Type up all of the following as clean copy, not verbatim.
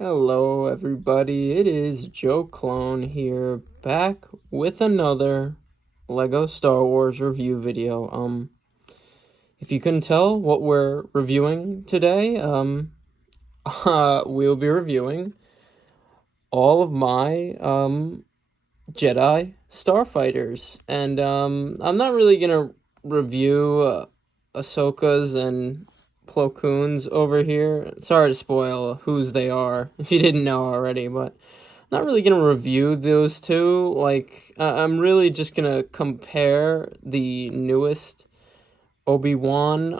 Hello everybody, it is Joe Clone here, back with another Lego Star Wars review video. If you couldn't tell what we're reviewing today, we'll be reviewing all of my, Jedi Starfighters. And, I'm not really gonna review, Ahsoka's and Plo Koon's over here. Sorry to spoil whose they are, if you didn't know already, but not really gonna review those two. I'm really just gonna compare the newest Obi-Wan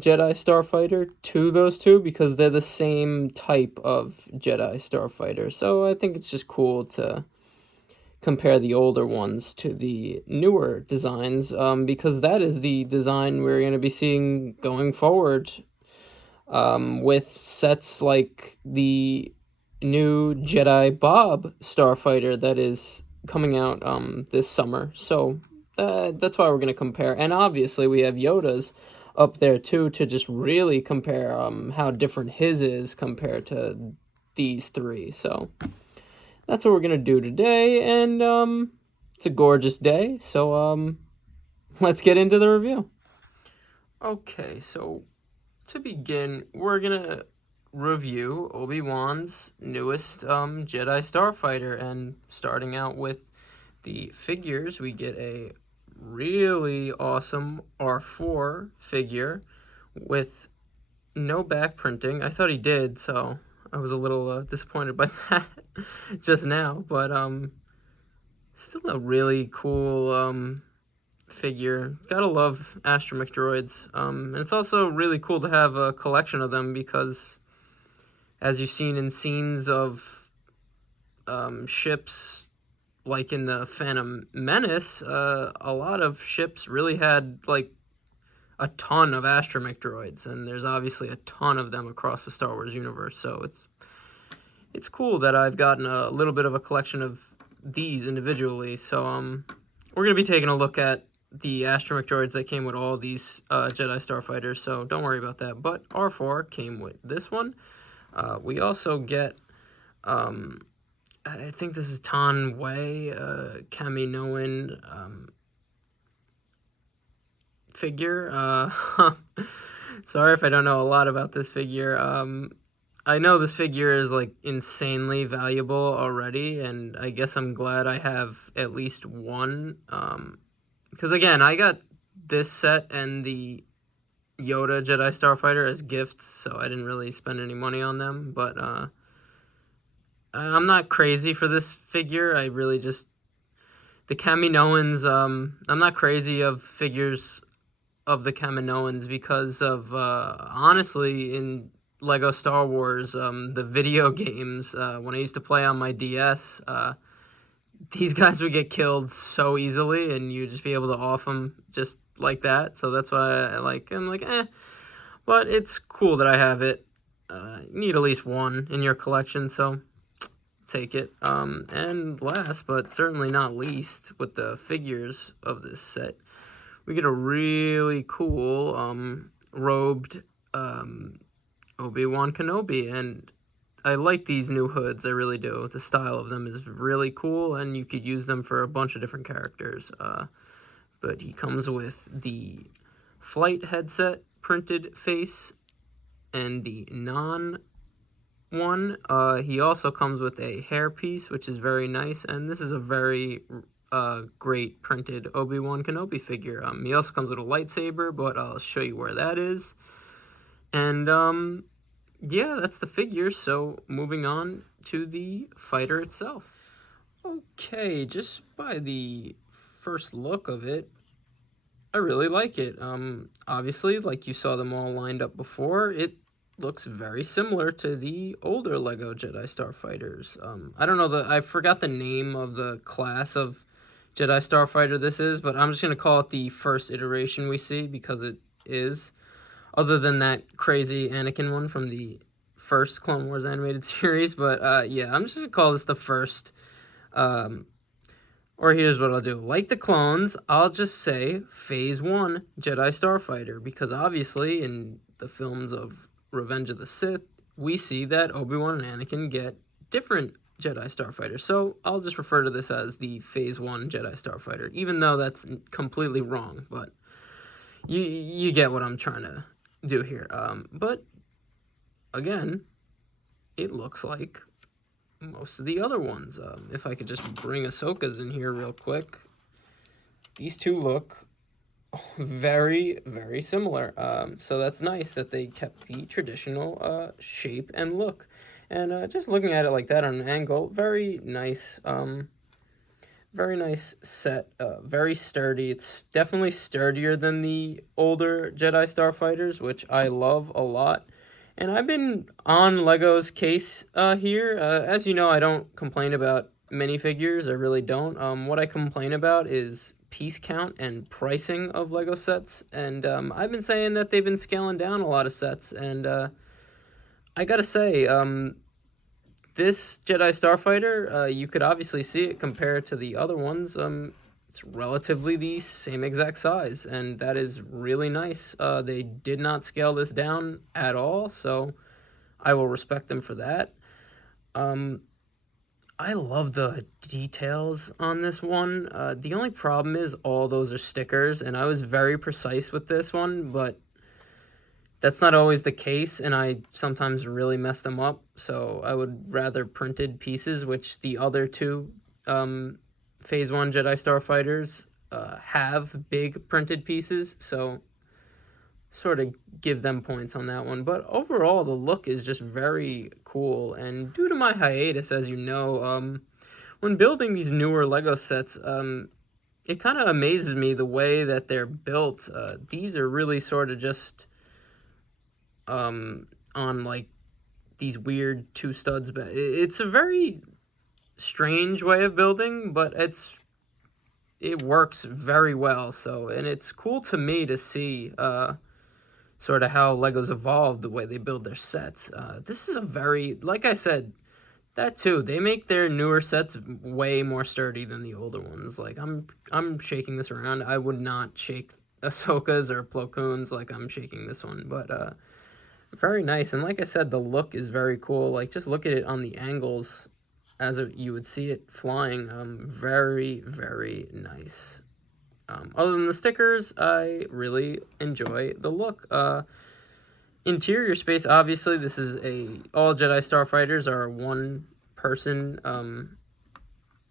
Jedi Starfighter to those two because they're the same type of Jedi Starfighter. So I think it's just cool to compare the older ones to the newer designs, because that is the design we're going to be seeing going forward, with sets like the new Jedi Bob Starfighter that is coming out this summer. So that's why we're going to compare. And obviously we have Yoda's up there too to just really compare how different his is compared to these three. So that's what we're going to do today, and it's a gorgeous day. So let's get into the review. Okay, so to begin, we're going to review Obi-Wan's newest Jedi Starfighter, and starting out with the figures, we get a really awesome R4 figure with no back printing. I thought he did, so I was a little disappointed by that just now, but still a really cool figure. Gotta love astromech droids. And it's also really cool to have a collection of them because, as you've seen in scenes of ships, like in the Phantom Menace, a lot of ships really had like a ton of astromech droids, and there's obviously a ton of them across the Star Wars universe. So it's cool that I've gotten a little bit of a collection of these individually. So we're gonna be taking a look at the astromech droids that came with all these Jedi Starfighters, so don't worry about that. But R4 came with this one. We also get, I think this is Tan Wei, Kaminoan figure. Sorry if I don't know a lot about this figure. I know this figure is like insanely valuable already, and I guess I'm glad I have at least one. Because again, I got this set and the Yoda Jedi Starfighter as gifts, so I didn't really spend any money on them. But I'm not crazy for this figure. I really just the Kaminoans. I'm not crazy of figures of the Kaminoans because of honestly in Lego Star Wars, the video games, when I used to play on my DS, these guys would get killed so easily, and you'd just be able to off them just like that. So that's why I'm like, but it's cool that I have it. You need at least one in your collection, so take it. And last, but certainly not least, with the figures of this set, we get a really cool robed Obi-Wan Kenobi, and I like these new hoods, I really do. The style of them is really cool, and you could use them for a bunch of different characters. But he comes with the flight headset printed face and the non one. He also comes with a hairpiece, which is very nice, and this is a very great printed Obi-Wan Kenobi figure. He also comes with a lightsaber, but I'll show you where that is. And yeah, that's the figure. So moving on to the fighter itself. Okay, just by the first look of it, I really like it. Obviously, like you saw them all lined up before, it looks very similar to the older Lego Jedi Starfighters. I don't know, I forgot the name of the class of Jedi Starfighter this is, but I'm just going to call it the first iteration we see because it is. Other than that crazy Anakin one from the first Clone Wars animated series. But yeah, I'm just going to call this the first. Or here's what I'll do. Like the clones, I'll just say Phase 1 Jedi Starfighter. Because obviously in the films of Revenge of the Sith, we see that Obi-Wan and Anakin get different Jedi Starfighters. So I'll just refer to this as the Phase 1 Jedi Starfighter, even though that's completely wrong, but you get what I'm trying to do here. But again, it looks like most of the other ones. If I could just bring Ahsoka's in here real quick. These two look very, very similar. So that's nice that they kept the traditional shape and look. And just looking at it like that on an angle, very nice. Very nice set. Very sturdy. It's definitely sturdier than the older Jedi Starfighters, which I love a lot. And I've been on Lego's case here. As you know, I don't complain about minifigures. I really don't. What I complain about is piece count and pricing of Lego sets. And I've been saying that they've been scaling down a lot of sets. And I gotta say, this Jedi Starfighter, you could obviously see it compared to the other ones. It's relatively the same exact size, and that is really nice. They did not scale this down at all, so I will respect them for that. I love the details on this one. The only problem is all those are stickers, and I was very precise with this one, but that's not always the case, and I sometimes really mess them up, so I would rather printed pieces, which the other two Phase 1 Jedi Starfighters have big printed pieces, so sort of give them points on that one. But overall, the look is just very cool, and due to my hiatus, as you know, when building these newer Lego sets, it kind of amazes me the way that they're built. These are really sort of just on like these weird two studs. It's a very strange way of building, but it works very well. So, and it's cool to me to see sort of how Lego's evolved the way they build their sets. This is a very, like I said, that too, they make their newer sets way more sturdy than the older ones. Like I'm shaking this around. I would not shake Ahsoka's or Plo Koon's like I'm shaking this one, but very nice. And like I said, the look is very cool. Like just look at it on the angles as you would see it flying. Very, very nice. Other than the stickers, I really enjoy the look. Interior space, obviously, this is all Jedi Starfighters are one-person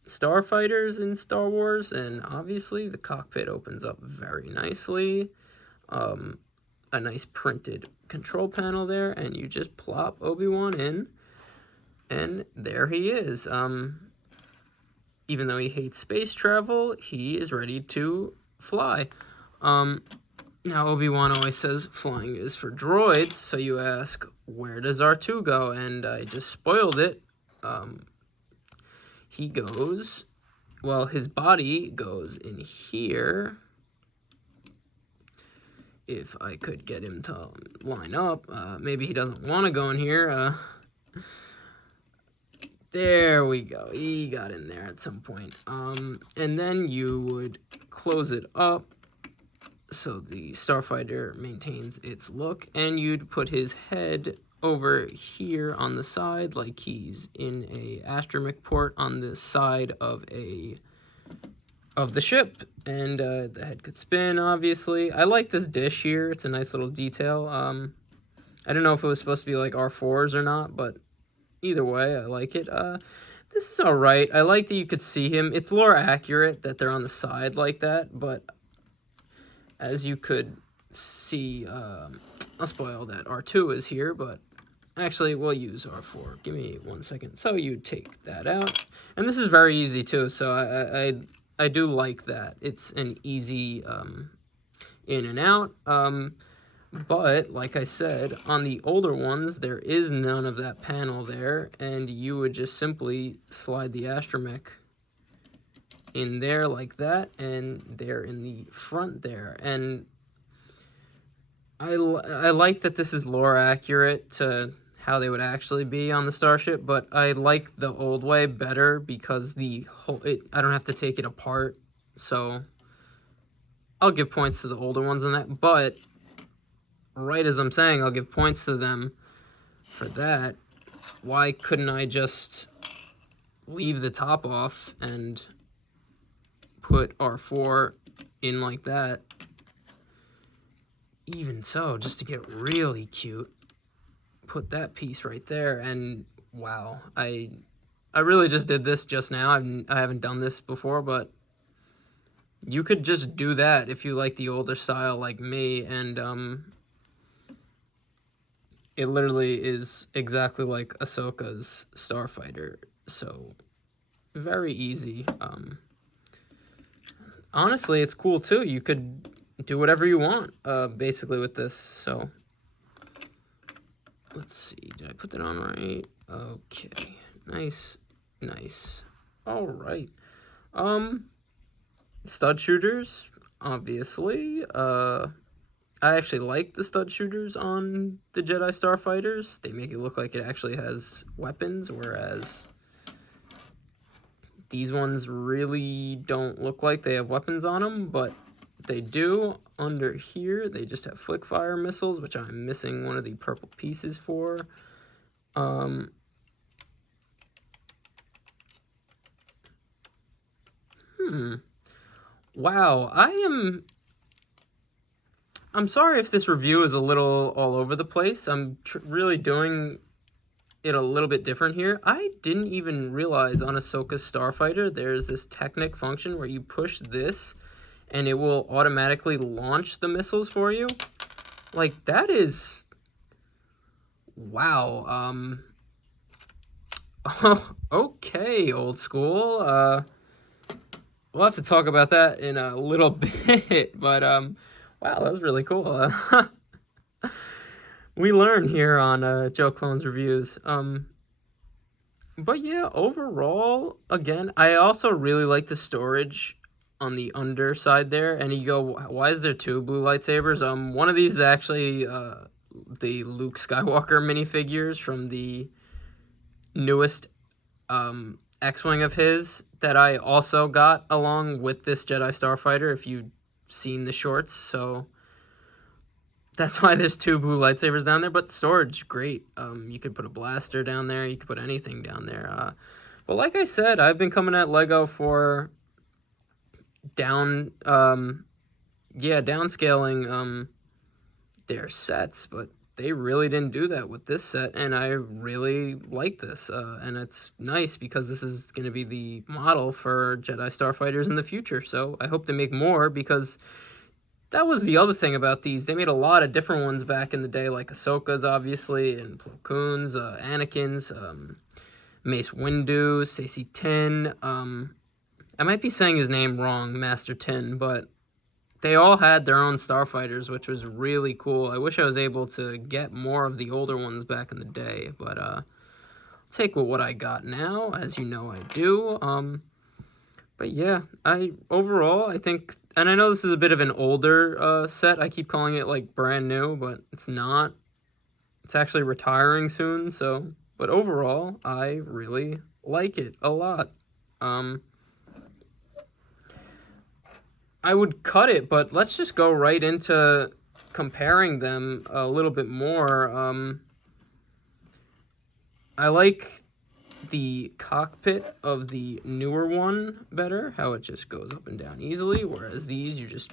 starfighters in Star Wars, and obviously the cockpit opens up very nicely. A nice printed control panel there, and you just plop Obi-Wan in, and there he is. Even though he hates space travel, he is ready to fly. Now, Obi-Wan always says flying is for droids, so you ask, where does R2 go? And I just spoiled it. He goes, well, his body goes in here. If I could get him to line up. Maybe he doesn't want to go in here. There we go. He got in there at some point. And then you would close it up so the Starfighter maintains its look, and you'd put his head over here on the side like he's in a astromech port on the side of the ship, and the head could spin, obviously. I like this dish here. It's a nice little detail. I don't know if it was supposed to be like R4s or not, but either way, I like it. This is all right. I like that you could see him. It's lore accurate that they're on the side like that, but as you could see, I'll spoil that R2 is here, but actually, we'll use R4. Give me 1 second. So you take that out, and this is very easy too, so I do like that. It's an easy in and out. But, like I said, on the older ones, there is none of that panel there, and you would just simply slide the astromech in there like that, and they're in the front there. And I like that this is lore accurate to how they would actually be on the starship, but I like the old way better because I don't have to take it apart, so I'll give points to the older ones on that. But right as I'm saying, I'll give points to them. for that, why couldn't I just leave the top off and put R4 in like that? Even so, just to get really cute, put that piece right there, and wow, I really just did this just now. I haven't done this before, but you could just do that if you like the older style like me, and it literally is exactly like Ahsoka's Starfighter, so very easy. Honestly, it's cool too. You could do whatever you want, basically, with this. So let's see. Did I put that on right? Okay. Nice. Nice. All right. Stud shooters, obviously. I actually like the stud shooters on the Jedi Starfighters. They make it look like it actually has weapons, whereas these ones really don't look like they have weapons on them, but they do. Under here, they just have flick fire missiles, which I'm missing one of the purple pieces for. Wow, I'm sorry if this review is a little all over the place. I'm really doing it a little bit different here. I didn't even realize on Ahsoka's Starfighter there's this Technic function where you push this and it will automatically launch the missiles for you. Like, that is... wow. Okay, old school. We'll have to talk about that in a little bit, but wow, that was really cool. We learn here on Joe Clone's Reviews. But yeah, overall, again, I also really like the storage on the underside there. And you go, why is there two blue lightsabers? One of these is actually the Luke Skywalker minifigures from the newest X-Wing of his that I also got along with this Jedi Starfighter, if you've seen the shorts. So that's why there's two blue lightsabers down there, but storage, great. You could put a blaster down there, you could put anything down there. But like I said, I've been coming at LEGO for downscaling their sets, but they really didn't do that with this set, and I really like this. And it's nice because this is going to be the model for Jedi Starfighters in the future, so I hope they make more, because that was the other thing about these. They made a lot of different ones back in the day, like Ahsoka's, obviously, and Plo Koon's, Anakin's, Mace Windu's, Saesee Tiin. I might be saying his name wrong, Master Tin, but they all had their own Starfighters, which was really cool. I wish I was able to get more of the older ones back in the day, but I'll take what I got now, as you know I do. But yeah, overall, I think, and I know this is a bit of an older set. I keep calling it like brand new, but it's not. It's actually retiring soon, so, but overall, I really like it a lot. I would cut it, but let's just go right into comparing them a little bit more. I like the cockpit of the newer one better, how it just goes up and down easily, whereas these, you just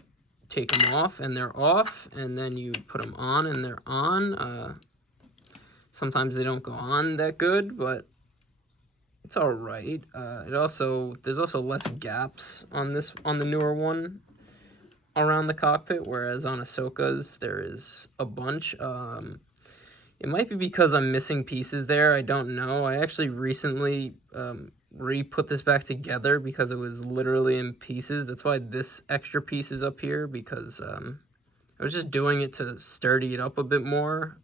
take them off and they're off, and then you put them on and they're on. Sometimes they don't go on that good, but it's all right. There's also less gaps on the newer one around the cockpit, whereas on Ahsoka's there is a bunch. It might be because I'm missing pieces there. I don't know. I actually recently re-put this back together because it was literally in pieces. That's why this extra piece is up here, because I was just doing it to sturdy it up a bit more.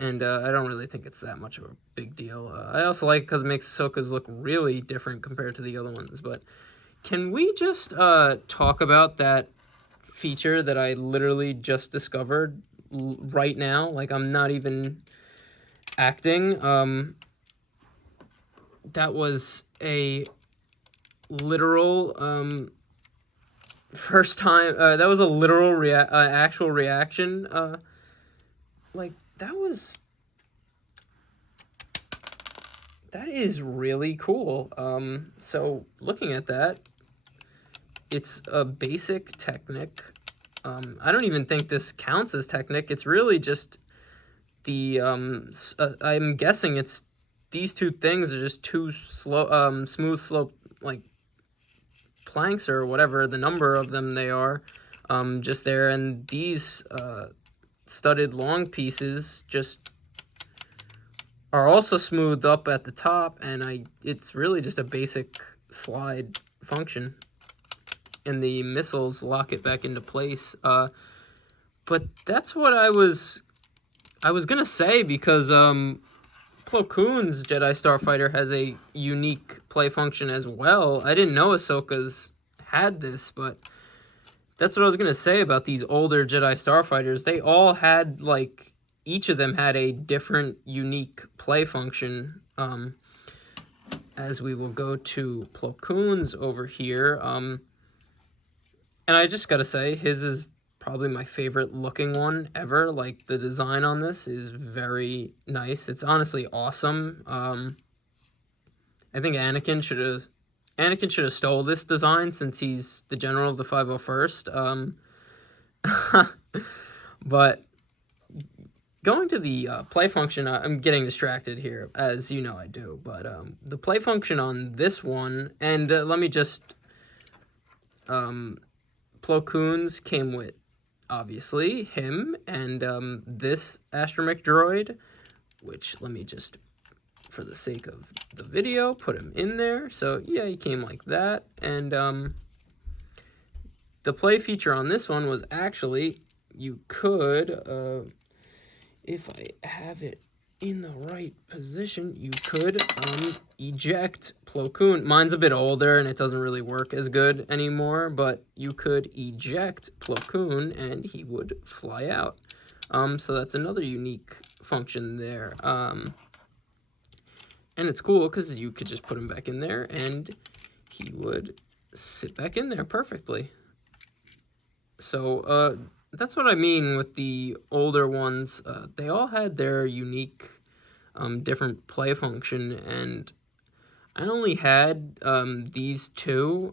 And I don't really think it's that much of a big deal. I also like it because it makes Ahsoka's look really different compared to the other ones. But can we just talk about that feature that I literally just discovered right now? Like, I'm not even acting. That was a literal first time. That was a literal actual reaction. Like, that was that is really cool. So looking at that, it's a basic Technic. I don't even think this counts as Technic. It's really just the I'm guessing it's these two things are just two smooth slope like planks or whatever the number of them they are, just there, and these studded long pieces just are also smoothed up at the top, and it's really just a basic slide function, and the missiles lock it back into place. But that's what I was gonna say, because Plo Koon's Jedi Starfighter has a unique play function as well. I didn't know Ahsoka's had this, but that's what I was gonna say about these older Jedi Starfighters. They all had, like, each of them had a different, unique play function. As we will go to Plo Koon's over here, and I just gotta say, his is probably my favorite looking one ever. Like, the design on this is very nice. It's honestly awesome. I think Anakin should have stole this design, since he's the general of the 501st. But going to the play function, I'm getting distracted here, as you know I do. But the play function on this one, and let me just, Plo Koon's came with, obviously, him and this astromech droid, which, let me just, for the sake of the video, put him in there. So yeah, he came like that. And the play feature on this one was actually, you could, if I have it in the right position, you could eject Plo Koon. Mine's a bit older and it doesn't really work as good anymore, but you could eject Plo Koon and he would fly out. So that's another unique function there. And it's cool because you could just put him back in there and he would sit back in there perfectly. So that's what I mean with the older ones. They all had their unique, different play function, and I only had these two,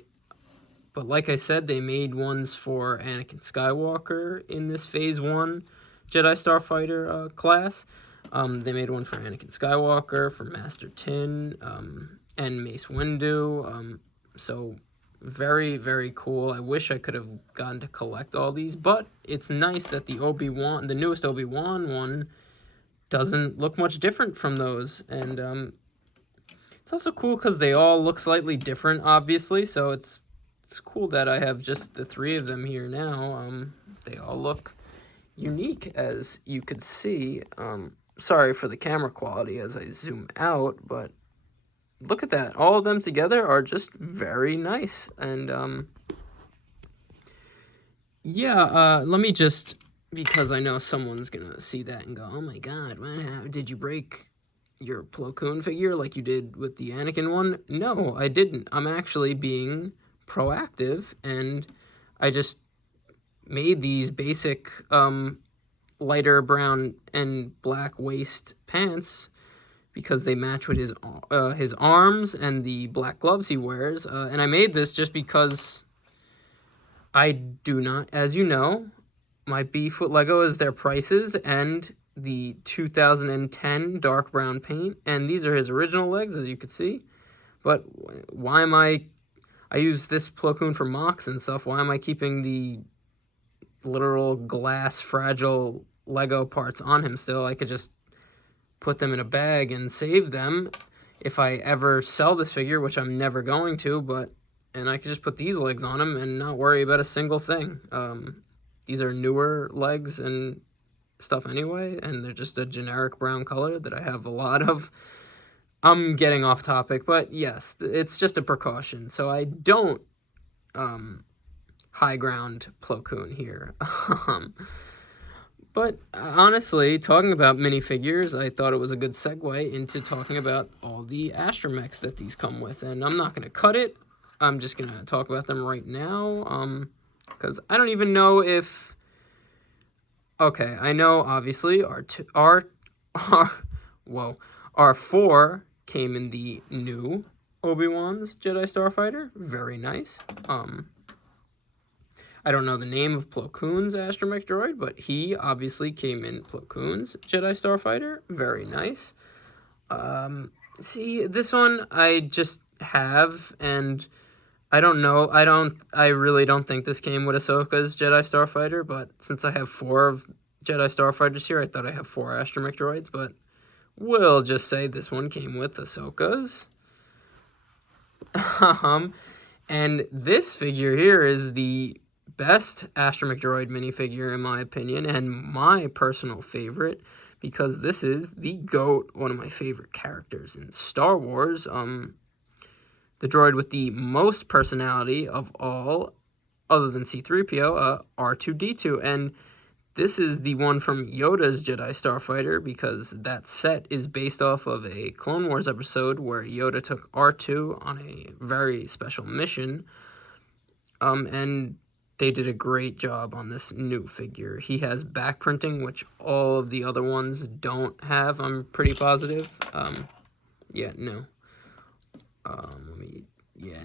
but like I said, they made ones for Anakin Skywalker in this Phase 1 Jedi Starfighter class. They made one for Anakin Skywalker, for Master Tin, and Mace Windu. So very, very cool. I wish I could have gotten to collect all these, but it's nice that the newest Obi-Wan one doesn't look much different from those. And it's also cool because they all look slightly different, obviously, so it's cool that I have just the three of them here now. They all look unique, as you could see. Sorry for the camera quality as I zoom out, but look at that. All of them together are just very nice. And yeah, let me just, because I know someone's gonna see that and go, oh my god, did you break your Plo Koon figure like you did with the Anakin one? No, I didn't. I'm actually being proactive, and I just made these basic lighter brown and black waist pants because they match with his arms and the black gloves he wears. And I made this just because I do not, as you know, my B-Foot Lego is their prices and the 2010 dark brown paint, and these are his original legs, as you could see. But why am I use this Plo Koon for mocks and stuff. Why am I keeping the literal glass fragile Lego parts on him still? I could just put them in a bag and save them if I ever sell this figure, which I'm never going to, and I could just put these legs on him and not worry about a single thing. These are newer legs and stuff anyway, and they're just a generic brown color that I have a lot of. I'm getting off topic, but yes, it's just a precaution, so I don't high ground Plo Koon here. But honestly, talking about minifigures, I thought it was a good segue into talking about all the astromechs that these come with. And I'm not going to cut it. I'm just going to talk about them right now. Because I don't even know if... Okay, I know, obviously, our 4 came came in the new Obi-Wan's Jedi Starfighter. Very nice. I don't know the name of Plo Koon's astromech droid, but he obviously came in Plo Koon's Jedi Starfighter. Very nice. See, this one I just have, and I don't know. I really don't think this came with Ahsoka's Jedi Starfighter, but since I have 4 of Jedi Starfighters here, I thought I have 4 astromech droids, but we'll just say this one came with Ahsoka's. And this figure here is the best astromech droid minifigure in my opinion, and my personal favorite, because this is the GOAT, one of my favorite characters in Star Wars. The droid with the most personality of all, other than C-3PO, R2-D2, and this is the one from Yoda's Jedi Starfighter, because that set is based off of a Clone Wars episode where Yoda took R2 on a very special mission, and they did a great job on this new figure. He has back printing, which all of the other ones don't have, I'm pretty positive.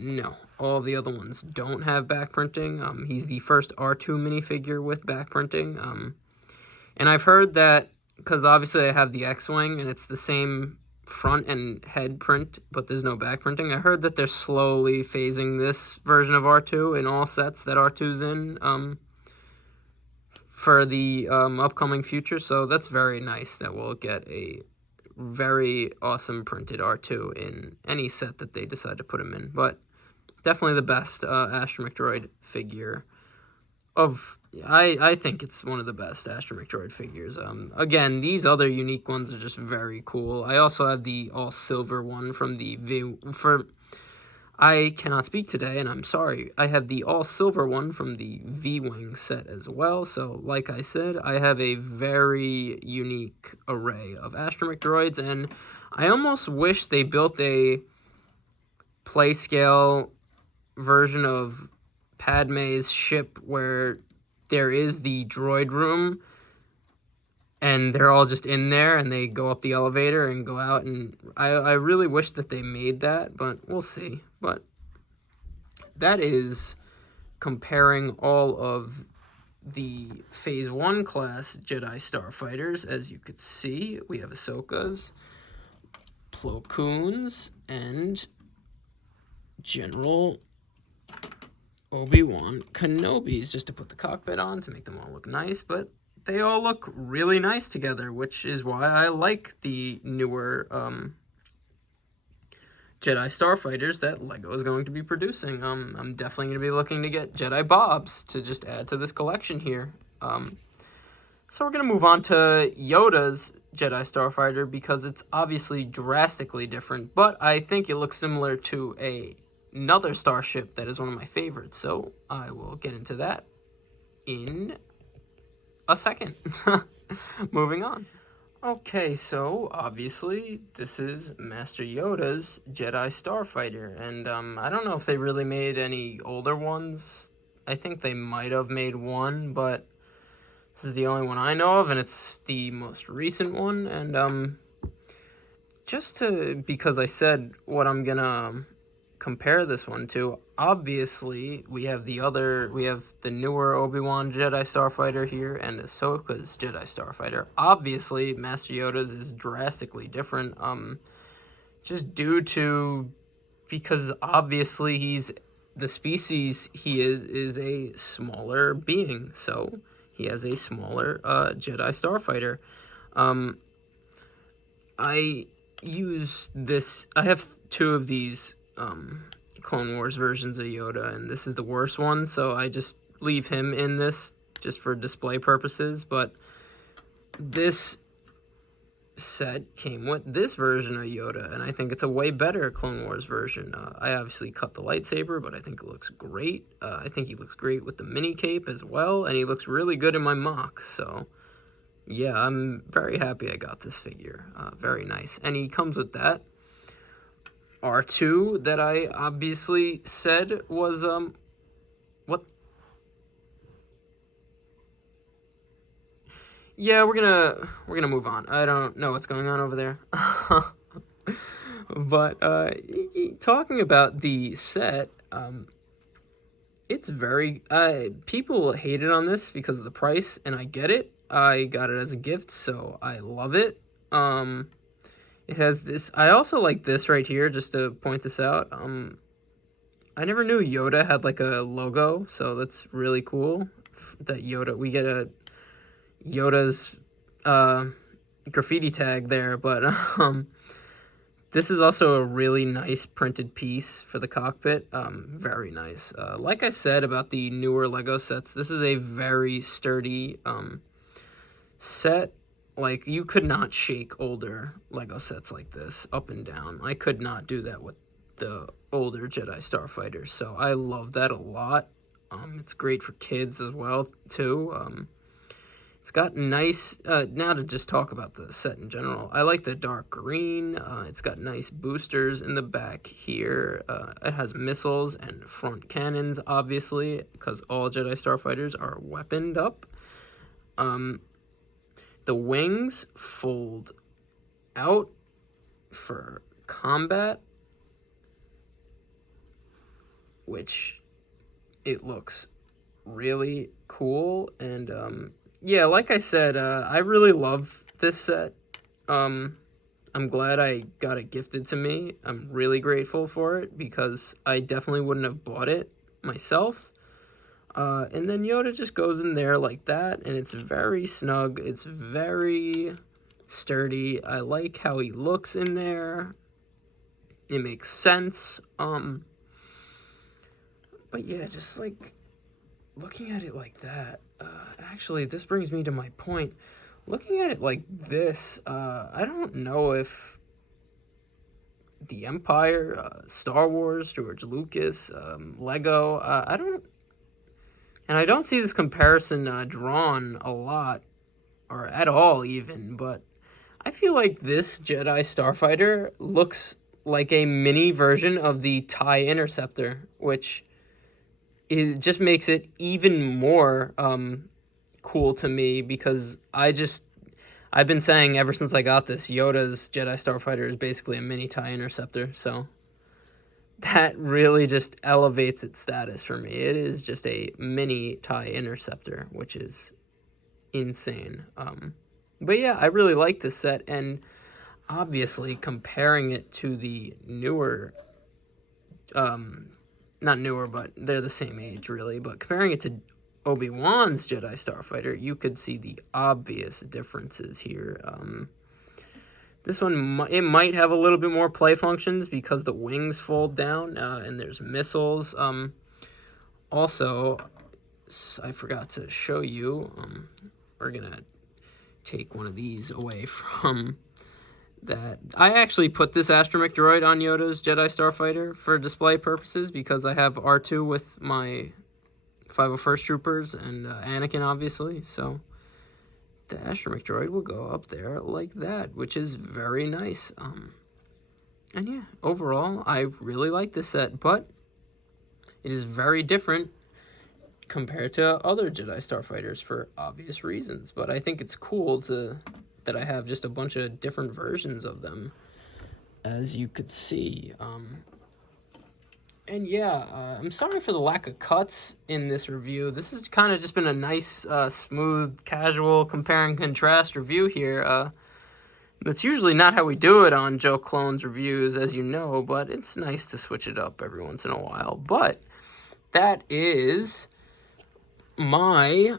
No. All of the other ones don't have back printing. He's the first R2 minifigure with back printing. And I've heard that, because obviously I have the X-Wing, and it's the same front and head print, but there's no back printing. I heard that they're slowly phasing this version of R2 in all sets that R2's in for the upcoming future. So that's very nice that we'll get a very awesome printed R2 in any set that they decide to put him in. But definitely the best astromech droid figure of... I think it's one of the best astromech droid figures. Again, these other unique ones are just very cool. I also have the all-silver one from the I cannot speak today, and I'm sorry. I have the all-silver one from the V-Wing set as well. So, like I said, I have a very unique array of astromech droids, and I almost wish they built a play-scale version of Padme's ship where there is the droid room, and they're all just in there, and they go up the elevator and go out, and I really wish that they made that, but we'll see. But that is comparing all of the Phase 1 class Jedi Starfighters. As you could see, we have Ahsoka's, Plo Koon's, and General Obi-Wan Kenobi's, just to put the cockpit on to make them all look nice, but they all look really nice together, which is why I like the newer Jedi Starfighters that LEGO is going to be producing. I'm definitely going to be looking to get Jedi Bobs to just add to this collection here. So we're going to move on to Yoda's Jedi Starfighter, because it's obviously drastically different, but I think it looks similar to another starship that is one of my favorites, so I will get into that in a second. Moving on. Okay, so obviously this is Master Yoda's Jedi Starfighter, and I don't know if they really made any older ones. I think they might have made one, but this is the only one I know of, and it's the most recent one, and because I said what I'm gonna compare this one to, obviously we have the newer Obi-Wan Jedi Starfighter here and Ahsoka's Jedi Starfighter. Obviously Master Yoda's is drastically different, just because obviously the species he is a smaller being, so he has a smaller Jedi Starfighter. I have 2 of these Clone Wars versions of Yoda, and this is the worst one, so I just leave him in this just for display purposes. But this set came with this version of Yoda, and I think it's a way better Clone Wars version. I obviously cut the lightsaber, but I think it looks great. I think he looks great with the mini cape as well, and he looks really good in my mock, so yeah, I'm very happy I got this figure. Very nice. And he comes with that R2 that I obviously said was, what? Yeah, we're gonna move on. I don't know what's going on over there. But talking about the set, it's very people hated on this because of the price, and I get it. I got it as a gift, so I love it. It has this. I also like this right here, just to point this out. I never knew Yoda had like a logo, so that's really cool. That Yoda, we get a Yoda's graffiti tag there, but this is also a really nice printed piece for the cockpit. Very nice. Like I said about the newer Lego sets, this is a very sturdy set. Like, you could not shake older Lego sets like this up and down. I could not do that with the older Jedi Starfighters, so I love that a lot. It's great for kids as well, too. It's got nice, now to just talk about the set in general, I like the dark green. It's got nice boosters in the back here. It has missiles and front cannons, obviously, because all Jedi Starfighters are weaponed up. The wings fold out for combat, which it looks really cool. And yeah, like I said, I really love this set. I'm glad I got it gifted to me. I'm really grateful for it because I definitely wouldn't have bought it myself. And then Yoda just goes in there like that, and it's very snug. It's very sturdy. I like how he looks in there. It makes sense. But yeah, just like looking at it like that. Actually, this brings me to my point. Looking at it like this, I don't know if the Empire, Star Wars, George Lucas, Lego, I don't see this comparison drawn a lot, or at all even, but I feel like this Jedi Starfighter looks like a mini version of the TIE Interceptor, which it just makes it even more cool to me because I've been saying ever since I got this, Yoda's Jedi Starfighter is basically a mini TIE Interceptor, so that really just elevates its status for me. It is just a mini TIE Interceptor, which is insane. But yeah, I really like this set, and obviously comparing it to the newer, not newer, but they're the same age really, but comparing it to Obi-Wan's Jedi Starfighter, you could see the obvious differences here. This one, it might have a little bit more play functions because the wings fold down, and there's missiles. Also, I forgot to show you, we're going to take one of these away from that. I actually put this astromech droid on Yoda's Jedi Starfighter for display purposes because I have R2 with my 501st Troopers and Anakin, obviously, so the astromech droid will go up there like that, which is very nice. And yeah, overall, I really like this set, but it is very different compared to other Jedi Starfighters for obvious reasons. But I think it's cool that I have just a bunch of different versions of them, as you could see. And yeah, I'm sorry for the lack of cuts in this review. This has kind of just been a nice, smooth, casual compare and contrast review here. That's usually not how we do it on Joe Clone's reviews, as you know, but it's nice to switch it up every once in a while. But that is my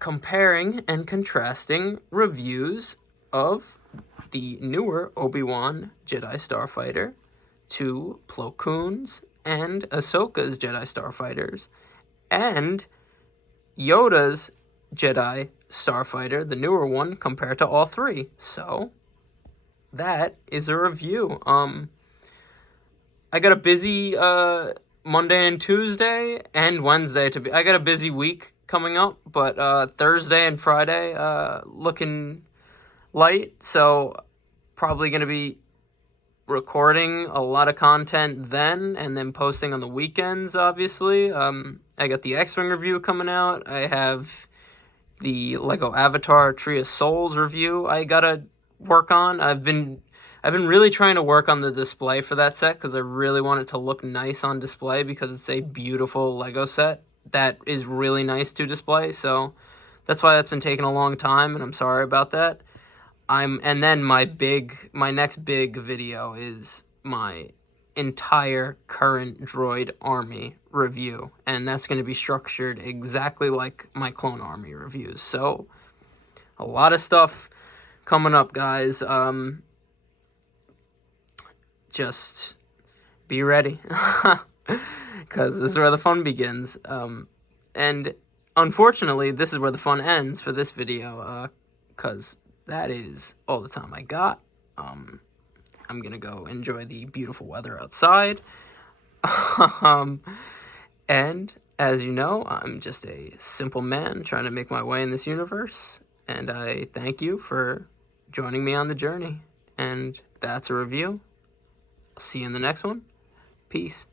comparing and contrasting reviews of the newer Obi-Wan Jedi Starfighter to Plo Koon's and Ahsoka's Jedi Starfighters, and Yoda's Jedi Starfighter, the newer one, compared to all three. So that is a review. I got a busy Monday and Tuesday and Wednesday I got a busy week coming up, but Thursday and Friday looking light, so probably gonna be recording a lot of content then and then posting on the weekends, obviously. I got the X-Wing review coming out. I have the Lego Avatar Tree of Souls review I gotta work on. I've been really trying to work on the display for that set because I really want it to look nice on display because it's a beautiful Lego set that is really nice to display. So that's why that's been taking a long time, and I'm sorry about that. And then my next big video is my entire current droid army review, and that's going to be structured exactly like my clone army reviews. So a lot of stuff coming up, guys. Just be ready, because this is where the fun begins. And unfortunately, this is where the fun ends for this video, because that is all the time I got. I'm gonna go enjoy the beautiful weather outside. And as you know, I'm just a simple man trying to make my way in this universe. And I thank you for joining me on the journey. And that's a review. I'll see you in the next one. Peace.